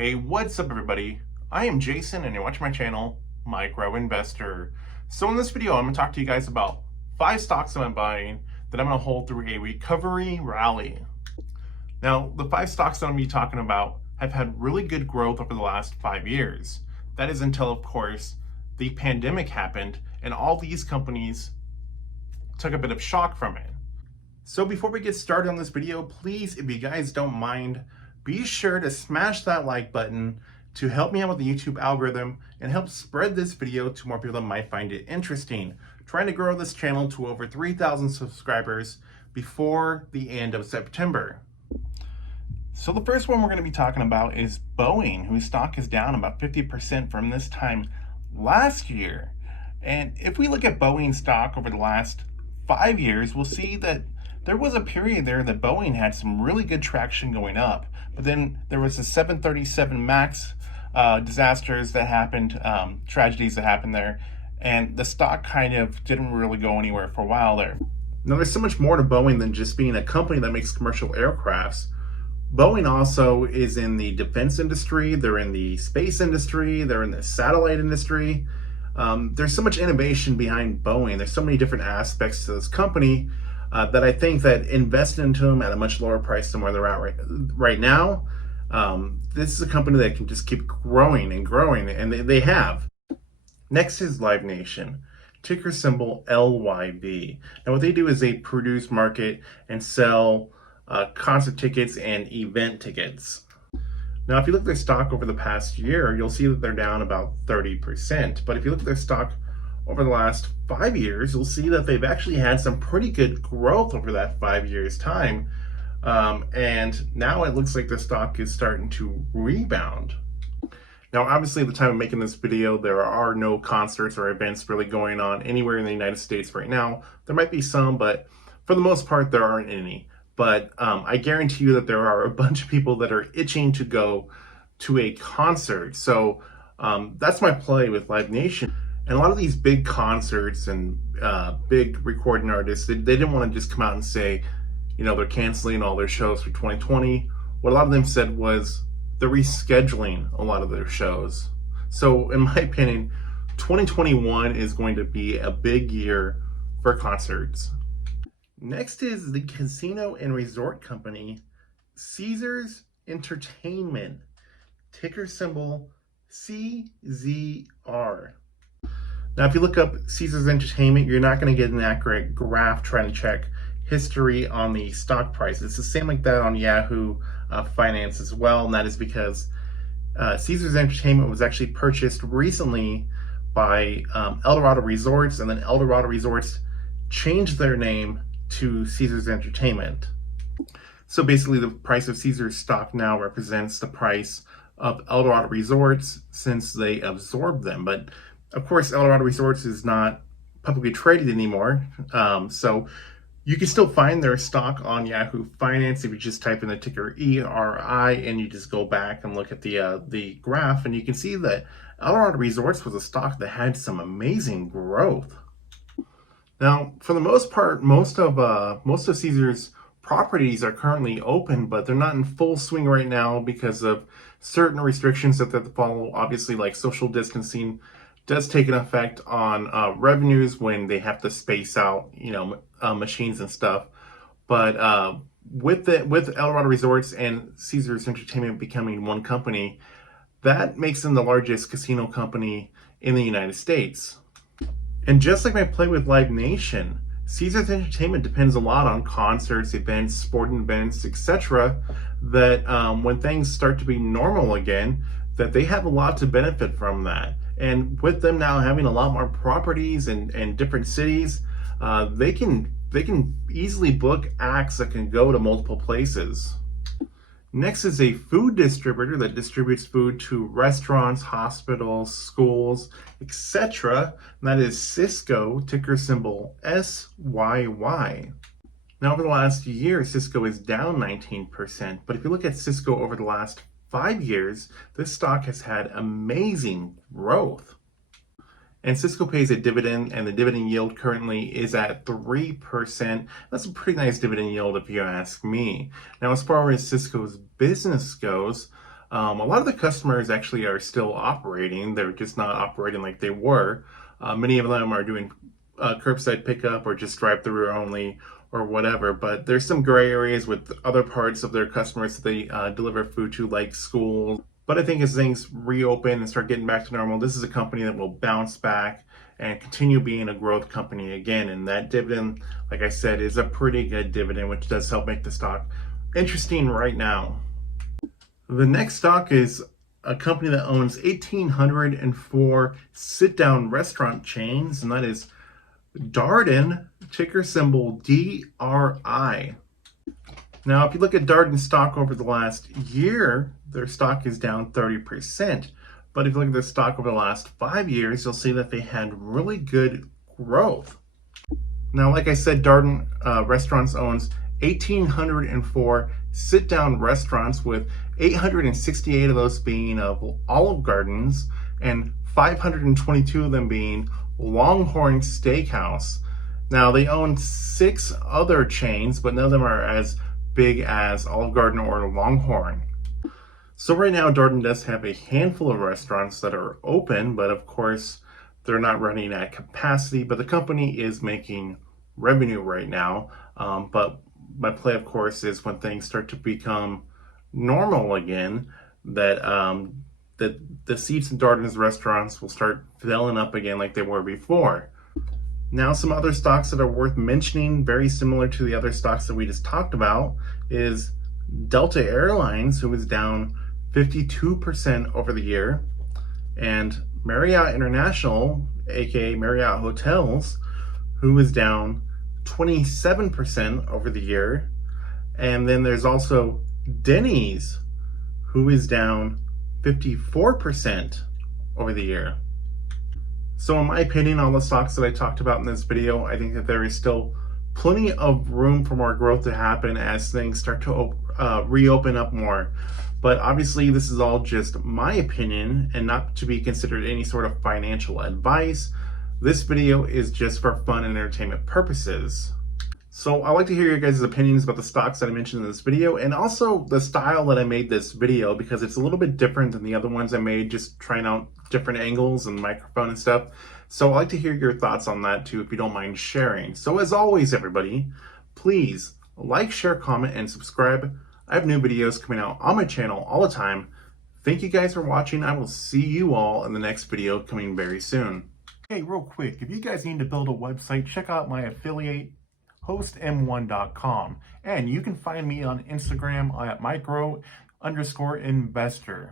Hey, what's up everybody? I am Jason and you're watching my channel, Micro Investor. So in this video, I'm gonna talk to you guys about 5 stocks that I'm buying that I'm gonna hold through a recovery rally. Now, the 5 stocks that I'm gonna be talking about have had really good growth over the last 5 years. That is until, of course, the pandemic happened and all these companies took a bit of shock from it. So before we get started on this video, please, if you guys don't mind, be sure to smash that like button to help me out with the YouTube algorithm and help spread this video to more people that might find it interesting. Trying to grow this channel to over 3,000 subscribers before the end of September. So the first one we're going to be talking about is Boeing, whose stock is down about 50% from this time last year. And if we look at Boeing stock over the last 5 years, we'll see that there was a period there that Boeing had some really good traction going up, but then there was the 737 MAX disasters that happened, tragedies that happened there, and the stock kind of didn't really go anywhere for a while there. Now, there's so much more to Boeing than just being a company that makes commercial aircrafts. Boeing also is in the defense industry, they're in the space industry, they're in the satellite industry. There's so much innovation behind Boeing. There's so many different aspects to this company that I think that investing into them at a much lower price than where they're at right now, this is a company that can just keep growing and growing, and they have. Next is Live Nation, ticker symbol LYV. Now what they do is they produce, market, and sell concert tickets and event tickets. Now if you look at their stock over the past year, you'll see that they're down about 30%. But if you look at their stock over the last 5 years, you'll see that they've actually had some pretty good growth over that 5 years time. And now it looks like the stock is starting to rebound. Now, obviously at the time of making this video, there are no concerts or events really going on anywhere in the United States right now. There might be some, but for the most part, there aren't any. But I guarantee you that there are a bunch of people that are itching to go to a concert. So that's my play with Live Nation. And a lot of these big concerts and big recording artists, they didn't want to just come out and say, you know, they're canceling all their shows for 2020. What a lot of them said was they're rescheduling a lot of their shows. So in my opinion, 2021 is going to be a big year for concerts. Next is the casino and resort company, Caesars Entertainment, ticker symbol CZR. Now, if you look up Caesars Entertainment, you're not going to get an accurate graph trying to check history on the stock price. It's the same like that on Yahoo Finance as well, and that is because Caesars Entertainment was actually purchased recently by Eldorado Resorts, and then Eldorado Resorts changed their name to Caesars Entertainment. So basically the price of Caesars stock now represents the price of Eldorado Resorts since they absorbed them. But of course, Eldorado Resorts is not publicly traded anymore. So you can still find their stock on Yahoo Finance if you just type in the ticker ERI and you just go back and look at the graph, and you can see that Eldorado Resorts was a stock that had some amazing growth. Now, for the most part, most of Caesars properties are currently open, but they're not in full swing right now because of certain restrictions that they have to follow. Obviously, like social distancing does take an effect on revenues when they have to space out, you know, machines and stuff. But with Eldorado Resorts and Caesars Entertainment becoming one company, that makes them the largest casino company in the United States. And just like my play with Live Nation, Caesars Entertainment depends a lot on concerts, events, sporting events, etc. That when things start to be normal again, that they have a lot to benefit from that. And with them now having a lot more properties and different cities, they can easily book acts that can go to multiple places. Next is a food distributor that distributes food to restaurants, hospitals, schools, etc. And that is Sysco, ticker symbol SYY. Now, over the last year, Sysco is down 19%. But if you look at Sysco over the last 5 years, this stock has had amazing growth. And Sysco pays a dividend, and the dividend yield currently is at 3%. That's a pretty nice dividend yield if you ask me. Now, as far as Sysco's business goes, A lot of the customers actually are still operating. They're just not operating like they were. Many of them are doing curbside pickup or just drive-through only or whatever. But there's some gray areas with other parts of their customers that they deliver food to, like schools. But I think as things reopen and start getting back to normal, this is a company that will bounce back and continue being a growth company again. And that dividend, like I said, is a pretty good dividend, which does help make the stock interesting right now. The next stock is a company that owns 1,804 sit-down restaurant chains, and that is Darden, ticker symbol DRI. Now, if you look at Darden stock over the last year, their stock is down 30%. But if you look at their stock over the last 5 years, you'll see that they had really good growth. Now, like I said, Darden Restaurants owns 1,804 sit-down restaurants, with 868 of those being of Olive Gardens and 522 of them being Longhorn Steakhouse. Now, they own 6 other chains, but none of them are as big as Olive Garden or Longhorn. So right now, Darden does have a handful of restaurants that are open, but of course, they're not running at capacity, but the company is making revenue right now. But my play, of course, is when things start to become normal again, that the seats in Darden's restaurants will start filling up again like they were before. Now, some other stocks that are worth mentioning, very similar to the other stocks that we just talked about, is Delta Airlines, who is down 52% over the year, and Marriott International, aka Marriott Hotels, who is down 27% over the year. And then there's also Denny's, who is down 54% over the year. So in my opinion, all the stocks that I talked about in this video, I think that there is still plenty of room for more growth to happen as things start to reopen up more. But obviously, this is all just my opinion and not to be considered any sort of financial advice. This video is just for fun and entertainment purposes. So I'd like to hear your guys' opinions about the stocks that I mentioned in this video, and also the style that I made this video, because it's a little bit different than the other ones I made, just trying out different angles and microphone and stuff. So I'd like to hear your thoughts on that too, if you don't mind sharing. So as always, everybody, please like, share, comment, and subscribe. I have new videos coming out on my channel all the time. Thank you guys for watching. I will see you all in the next video coming very soon. Hey, real quick, if you guys need to build a website, check out my affiliate, hostm1.com. And you can find me on Instagram at micro_investor.